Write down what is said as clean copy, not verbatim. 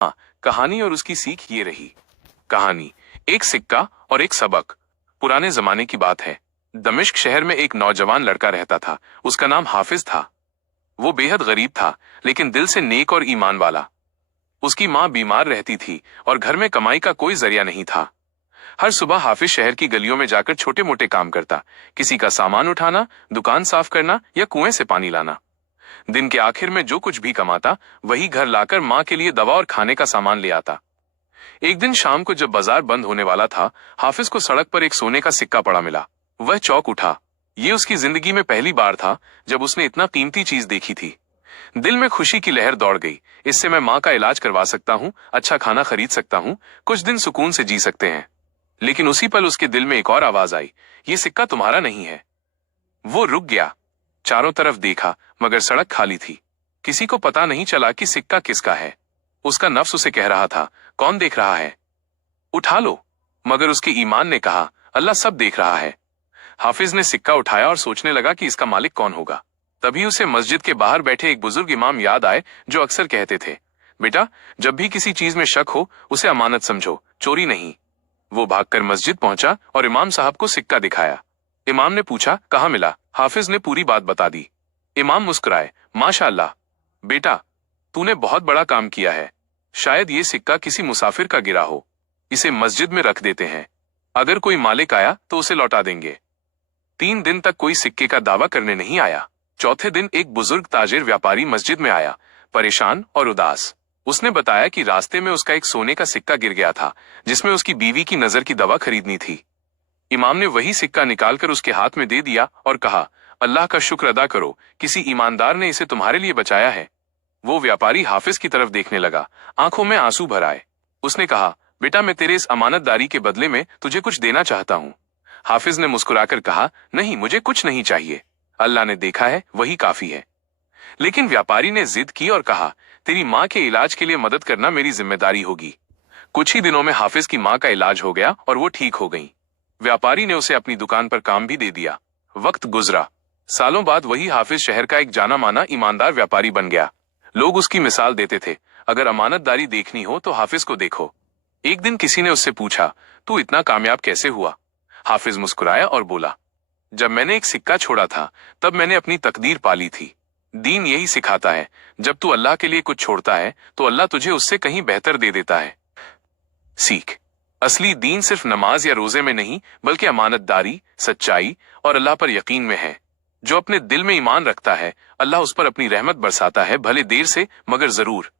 हाँ, कहानी और उसकी सीख ये रही। कहानी, एक सिक्का और एक सबक। पुराने जमाने की बात है। दमिश्क शहर में एक नौजवान लड़का रहता था। उसका नाम हाफिज था। वो बेहद गरीब था, लेकिन दिल से नेक और ईमान वाला। उसकी माँ बीमार रहती थी और घर में कमाई का कोई जरिया नहीं था। हर सुबह हाफिज शहर की गलियों में जाकर छोटे मोटे काम करता, किसी का सामान उठाना, दुकान साफ करना या कुएं से पानी लाना। दिन के आखिर में जो कुछ भी कमाता, वही घर लाकर माँ के लिए दवा और खाने का सामान ले आता। एक दिन शाम को जब बाजार बंद होने वाला था, हाफिज को सड़क पर एक सोने का सिक्का पड़ा मिला। वह चौंक उठा। ये उसकी जिंदगी में पहली बार था जब उसने इतना कीमती चीज देखी थी। दिल में खुशी की लहर दौड़ गई। इससे मैं माँ का इलाज करवा सकता हूँ, अच्छा खाना खरीद सकता हूँ, कुछ दिन सुकून से जी सकते हैं। लेकिन उसी पल उसके दिल में एक और आवाज आई, ये सिक्का तुम्हारा नहीं है। वो रुक गया। चारों तरफ देखा, मगर सड़क खाली थी। किसी को पता नहीं चला कि सिक्का किसका है। उसका नफ्स उसे कह रहा था, कौन देख रहा है, उठा लो। मगर उसके ईमान ने कहा, अल्लाह सब देख रहा है। हाफिज ने सिक्का उठाया और सोचने लगा कि इसका मालिक कौन होगा। तभी उसे मस्जिद के बाहर बैठे एक बुजुर्ग इमाम याद आए, जो अक्सर कहते थे, बेटा, जब भी किसी चीज में शक हो उसे अमानत समझो, चोरी नहीं। वो भागकर मस्जिद पहुंचा और इमाम साहब को सिक्का दिखाया। इमाम ने पूछा, कहाँ मिला? हाफिज ने पूरी बात बता दी। इमाम मुस्कुराए, माशाअल्लाह बेटा, तूने बहुत बड़ा काम किया है। शायद ये सिक्का किसी मुसाफिर का गिरा हो। इसे मस्जिद में रख देते हैं, अगर कोई मालिक आया तो उसे लौटा देंगे। 3 दिन तक कोई सिक्के का दावा करने नहीं आया। चौथे दिन एक बुजुर्ग ताजिर व्यापारी मस्जिद में आया, परेशान और उदास। उसने बताया कि रास्ते में उसका एक सोने का सिक्का गिर गया था, जिसमें उसकी बीवी की नजर की दवा खरीदनी थी। इमाम ने वही सिक्का निकालकर उसके हाथ में दे दिया और कहा, अल्लाह का शुक्र अदा करो, किसी ईमानदार ने इसे तुम्हारे लिए बचाया है। वो व्यापारी हाफिज की तरफ देखने लगा, आंखों में आंसू भर आए। उसने कहा, बेटा, मैं तेरे इस अमानतदारी के बदले में तुझे कुछ देना चाहता हूँ। हाफिज ने मुस्कुराकर कहा, नहीं, मुझे कुछ नहीं चाहिए, अल्लाह ने देखा है वही काफी है। लेकिन व्यापारी ने जिद की और कहा, तेरी माँ के इलाज के लिए मदद करना मेरी जिम्मेदारी होगी। कुछ ही दिनों में हाफिज की माँ का इलाज हो गया और वो ठीक हो गई। व्यापारी ने उसे अपनी दुकान पर काम भी दे दिया। वक्त गुजरा। सालों बाद वही हाफिज शहर का एक जाना माना ईमानदार व्यापारी बन गया। लोग उसकी मिसाल देते थे, अगर अमानतदारी देखनी हो तो हाफिज को देखो। एक दिन किसी ने उससे पूछा, तू इतना कामयाब कैसे हुआ? हाफिज मुस्कुराया और बोला, जब मैंने एक सिक्का छोड़ा था तब मैंने अपनी तकदीर पाली थी। दीन यही सिखाता है, जब तू अल्लाह के लिए कुछ छोड़ता है तो अल्लाह तुझे उससे कहीं बेहतर दे देता है। सीख, असली दीन सिर्फ नमाज या रोजे में नहीं, बल्कि अमानतदारी, सच्चाई और अल्लाह पर यकीन में है। जो अपने दिल में ईमान रखता है, अल्लाह उस पर अपनी रहमत बरसाता है, भले देर से मगर जरूर।